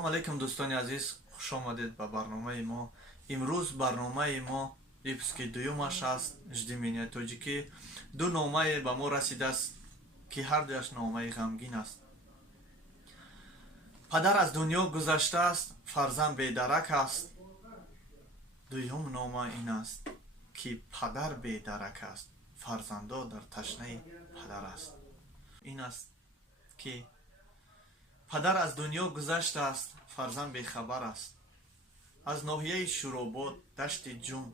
салом алейкум дӯстони азиз, хуш омадед ба барномаи мо. Имрӯз барномаи мо випуски дуюмаш аст. Ждиминия тоҷикӣ ду номае ба мо расидааст, ки ҳардуяш номаи ғамгин аст. Падар аз дунё гузаштааст, фарзанд бедарак аст. Дуюм нома ин аст, ки падар бедарак аст, фарзандо дар ташнаи падар аст. Ин аст, ки падар аз дунё гузаштааст, фарзанд бехабар аст. Аз ноҳияи Шуробод, дашти Ҷум,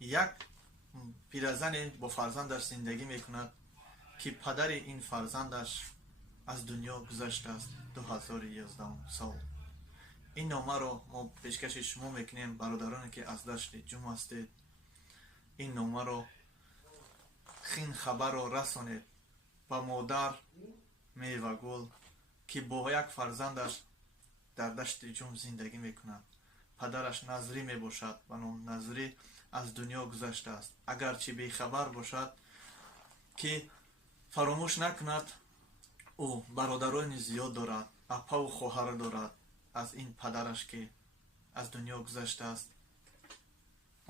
як пиразане бо фарзандаш зиндагӣ мекунад, ки падари ин фарзандаш аз дунё гузаштааст 2011 сол. Ин номаро мо пешкаши шумо мекунем, бародароне ки аз дашти Ҷум ҳастед. Ин номаро хин хабарро расонед ба модар Мевагул, ки бо як фарзандаш дар дашти Ҷум зиндагӣ мекунад. Падараш Назрӣ мебошад, ба ном Назрӣ аз дунё гузаштааст. Агарчи бехабар бошад, ки фаромӯш накунад, ӯ бародарони зиёд дорад, апаву хоҳар дорад аз ин падараш, ки аз дунё гузаштааст.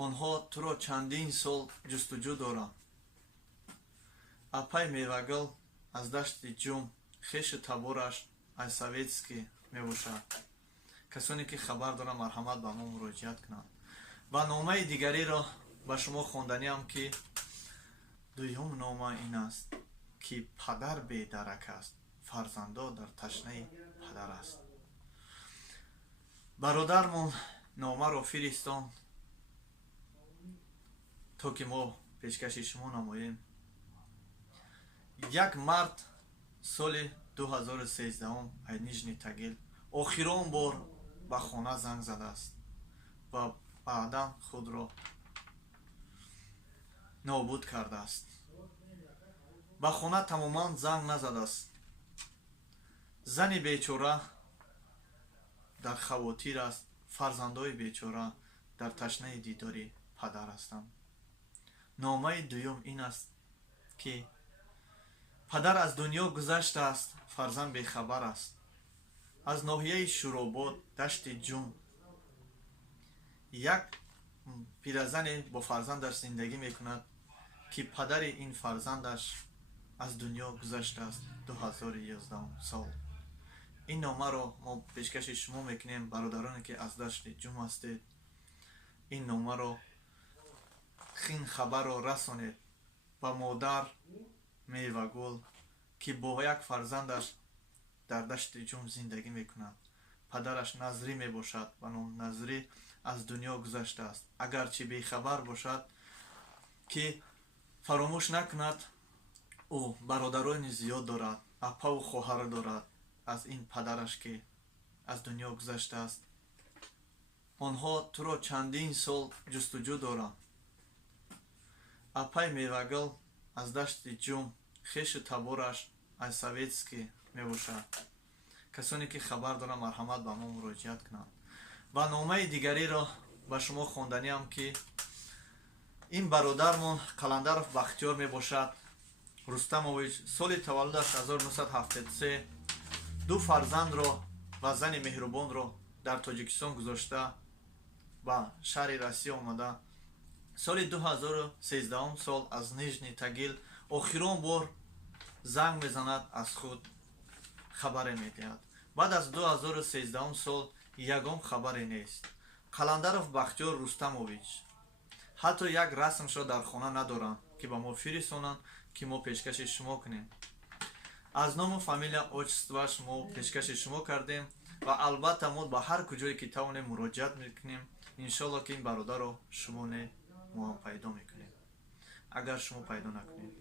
Онҳо туро чандин сол ҷустуҷӯ доранд. Апай Мевагул аз дашти Ҷум хешу табораш Айсаветский мебошад. Касоне ки хабар доранд, марҳамат ба мо муроҷиат кунанд. Ва номаи дигариро ба шумо хонданиам, ки дуюм нома ин аст, ки падар бедарак аст, фарзандо дар ташнаи падар аст. Бародармон номаро фиристонд, то ки мо пешкаши шумо намоем. Як мард соли 2013 аз Нижний Тагил охирон бор ба хона занг задааст ва баъдан худро нобуд кардааст. ба хона тамоман занг назадааст. зани бечора дар хавотир аст, фарзандои бечора дар ташнаи дидори падар ҳастанд. Номаи дуюм ин аст, ки падар аз дунё гузаштааст, фарзанд бехабар аст. Аз ноҳияи Шуробод, дашти Ҷум, як пиразане бо фарзандаш зиндагӣ мекунад, ки падари ин фарзандаш аз дунё гузаштааст 2011 сол. ин номаро мо пешкаши шумо мекунем, бародароне ки аз дашти Ҷум ҳастед. ин номаро хин хабарро расонед ба модар Мевагул, ки бо як фарзандаш дар дашти Ҷум зиндагӣ мекунад. Падараш Назрӣ мебошад, ба ном Назрӣ аз дунё гузаштааст. Агарчи бехабар бошад, ки фаромӯш накунад, ӯ бародарони зиёд дорад, апаву хоҳар дорад аз ин падараш, ки аз дунё гузаштааст. онҳо туро чандин сол ҷустуҷӯ доранд. Апай Мевагул аз дашти Ҷум хешу табораш Айсаветский мебошад. касоне ки хабар доранд, марҳамат ба мо муроҷиат кунанд. ва номаи дигариро ба шумо хонданиам, ки ин бародармон Қаландаров Бахтиёр мебошад. Рустамович соли таваллудаш 1973 ду фарзандро ва зани меҳрубонро дар Тоҷикистон гузошта ба шаҳри Россия омада. соли 2013 сол аз Нижний Тагил охирон бор занг мезанад, аз худ хабаре медиҳад. баъд аз 2013 сол ягон хабаре нест. Қаландаров Бахтиёр Рустамович ҳатто як расмшро дар хона надоранд, ки ба мо фирисонанд, ки мо пешкаши шумо кунем. аз ному фамилия отчестваш мо пешкаши шумо кардем ва албатта мо ба ҳар куҷое ки тавонем муроҷиат мекунем. иншоалло ки ин бародарро шумо не мо ҳам пайдо мекунем, агар шумо пайдо накунед.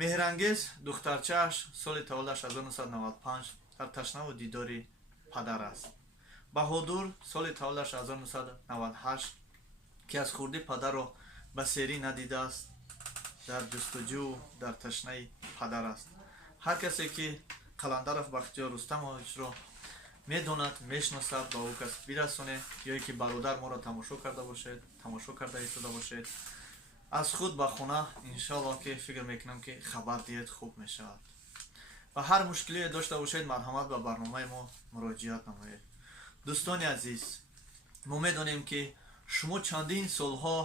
Меҳрангез духтарчааш соли таваллудаш 1995 дар ташнаву дидори падар аст. Баҳодур соли таваллудаш 1998 ки аз хурди падарро ба серӣ надидааст, дар ҷустуҷӯ дар ташнаи падар аст. ҳар касе ки Қаландаров Бахтиёр Рустамовичро медонад, мешносад, ба ӯ кас бирасонед, ё ки бародар моро тамошо карда истода бошед, аз худ ба хона иншоалло ки фикр мекунам, ки хабар диҳед хуб мешавад. ва ҳар мушкилие дошта бошед марҳамат ба барномаи мо муроҷиат намоед. дӯстони азиз, мо медонем ки шумо чандин солҳо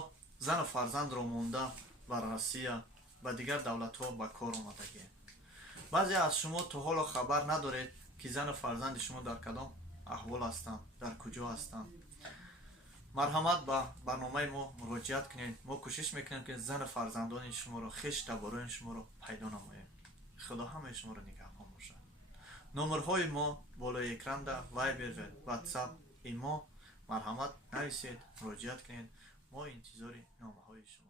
зану фарзандро монда ба Россия ба дигар давлатҳо ба кор омадагиед. баъзе аз шумо то ҳоло хабар надоред ки зану фарзанди шумо дар кадом аҳвол ҳастанд, дар куҷо ҳастанд. марҳамат ба барномаи мо муроҷиат кунед. мо кӯшиш мекунем ки зану фарзандони шуморо, хештаборони шуморо пайдо намоем. худо ҳамаи шуморо нигаҳбон бошад. номерҳои мо болои экран вайбер ва ватсап имо. марҳамат нависед, муроҷиат кунед. мо интизори номаҳои шумо